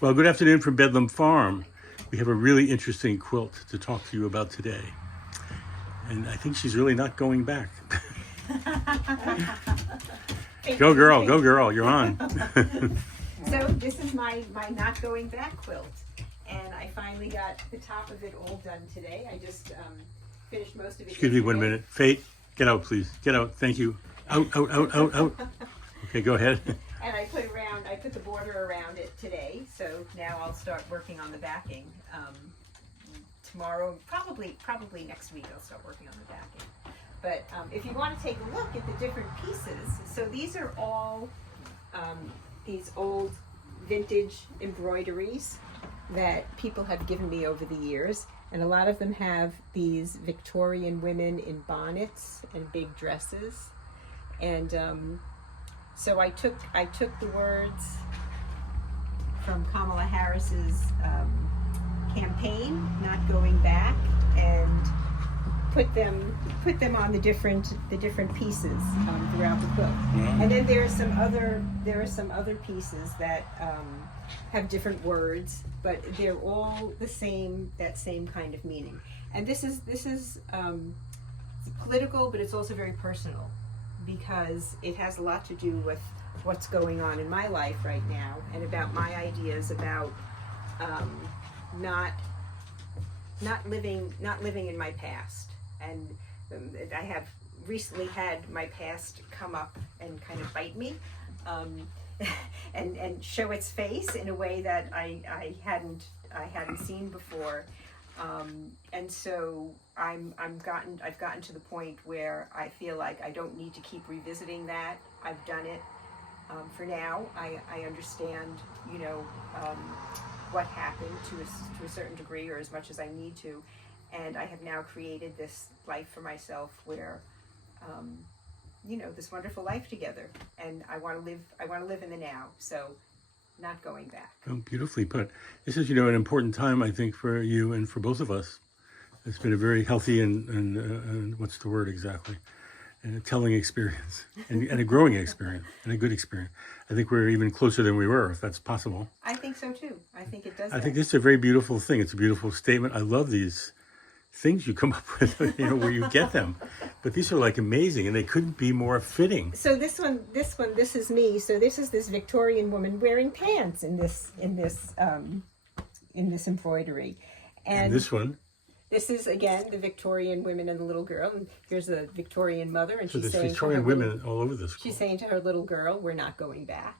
Well, good afternoon from Bedlam Farm. We have a really interesting quilt to talk to you about today. And I think she's really not going back. Go girl, you're on. So this is my not going back quilt. And I finally got the top of it all done today. I just finished most of it. Excuse me 1 minute. Fate, get out please. Get out, thank you. Out. Okay, go ahead. And I put the border around it today. So now I'll start working on the backing. Tomorrow, probably next week I'll start working on the backing. But if you want to take a look at the different pieces, so these are all these old vintage embroideries that people have given me over the years, and a lot of them have these Victorian women in bonnets and big dresses, and so I took the words from Kamala Harris's campaign, "Not Going Back," and put them on the different pieces throughout the quilt. Yeah. And then there are some other pieces that have different words, but they're all that same kind of meaning. And this is political, but it's also very personal, because it has a lot to do with what's going on in my life right now, and about my ideas about not living in my past. And I have recently had my past come up and kind of bite me, and show its face in a way that I hadn't seen before, and so I've gotten to the point where I feel like I don't need to keep revisiting that. I've done it for now. I understand, what happened to a certain degree, or as much as I need to. And I have now created this life for myself where, this wonderful life together. And I want to live in the now. So, not going back. Oh, beautifully put. This is, an important time, I think, for you and for both of us. It's been a very healthy and what's the word exactly? And a telling experience, and a growing experience, and a good experience. I think we're even closer than we were, if that's possible. I think so too. I think it does. I think this is a very beautiful thing. It's a beautiful statement. I love these things you come up with, where you get them. But these are like amazing, and they couldn't be more fitting. So this is me. So this is this Victorian woman wearing pants in this embroidery. And this one. This is, again, the Victorian women and the little girl. And here's the Victorian mother, and so she's saying Victorian women all over this. She's saying to her little girl, "We're not going back."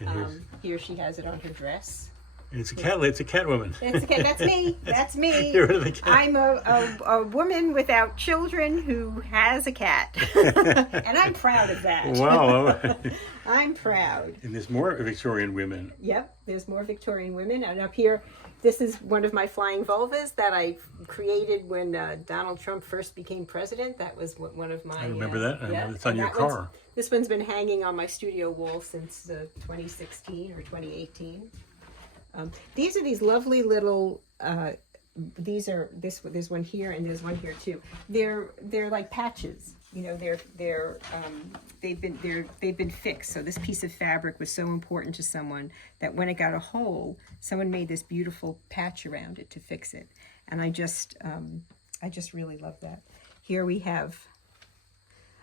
Wow. Here she has it on her dress. And it's a cat. It's a cat woman. It's a cat. That's me. That's me. You're the cat. I'm a woman without children who has a cat, and I'm proud of that. Wow. I'm proud. And there's more Victorian women. Yep, there's more Victorian women. And up here, this is one of my flying vulvas that I created when Donald Trump first became president. That was one of my... I remember that. Yeah, it's on your car. This one's been hanging on my studio wall since 2016 or 2018. These are these lovely little... there's one here and there's one here too. They're like patches. They've been fixed. So this piece of fabric was so important to someone that when it got a hole, someone made this beautiful patch around it to fix it. And I just really love that. Here we have,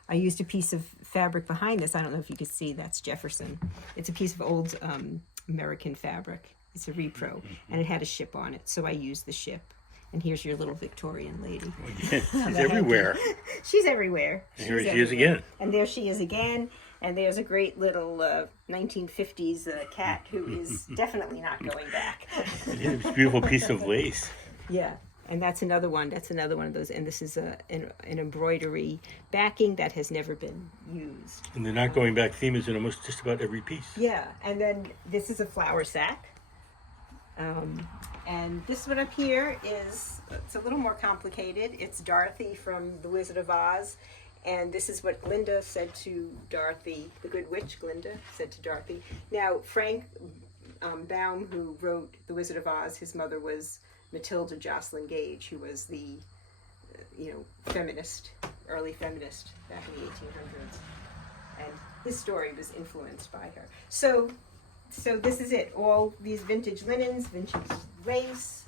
I used a piece of fabric behind this. I don't know if you can see, that's Jefferson. It's a piece of old American fabric. It's a repro, and it had a ship on it. So I used the ship. And here's your little Victorian lady. Yeah, she's everywhere. She's everywhere. And here she is again. And there she is again. And there's a great little 1950s cat who is definitely not going back. It's a beautiful piece of lace. Yeah. And that's another one. That's another one of those. And this is an embroidery backing that has never been used. And the not going back theme is in almost just about every piece. Yeah. And then this is a flour sack. And this one up here it's a little more complicated. It's Dorothy from The Wizard of Oz. And this is what Glinda said to Dorothy, the good witch Glinda said to Dorothy. Now, Frank Baum, who wrote The Wizard of Oz, his mother was Matilda Joslyn Gage, who was the, early feminist back in the 1800s. And his story was influenced by her. So so this is it. All these vintage linens, vintage lace,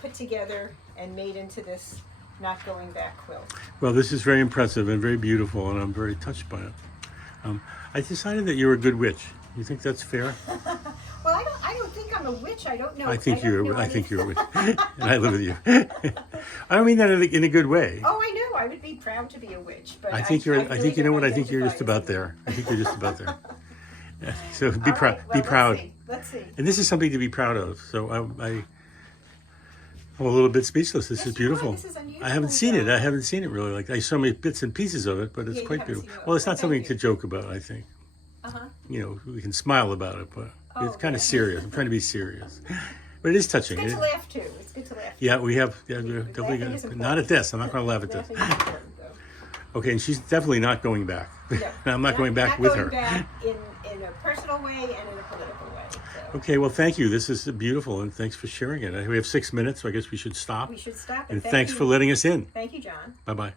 put together and made into this not going back quilt. Well, this is very impressive and very beautiful, and I'm very touched by it. I decided that you're a good witch. You think that's fair? Well, I don't think I'm a witch. I don't know. I think you're a witch, and I live with you. I don't mean that in a good way. Oh, I know. I would be proud to be a witch, but I think really you know what? don't I think you're just identify about as a there. I think you're just about there. Yeah, so be All proud. right, well, Be proud. Let's see. And this is something to be proud of. So I'm a little bit speechless. This Yes, is you are. beautiful. This is unusual, I haven't seen it. John. I haven't seen it really. Like I saw me bits and pieces of it, but it's Yeah, you quite haven't beautiful. seen it. Well, it's Well, not something thank to you. joke about. I think Uh-huh. we can smile about it, but Oh, it's kind yeah. of serious. I'm trying to be serious, but it is touching. It's good to laugh too. It's good to laugh. Yeah, we're definitely Laughing gonna, is not important. at this. I'm not going to laugh at this. Laughing is important, though. Okay, and she's definitely not going back. No, I'm not going back with her. Not going back in a personal way and in a political way. So Okay, well, thank you. This is beautiful, and thanks for sharing it. We have 6 minutes, so I guess we should stop. we should stop. And thank thanks you. for letting us in. Thank you, John. Bye bye.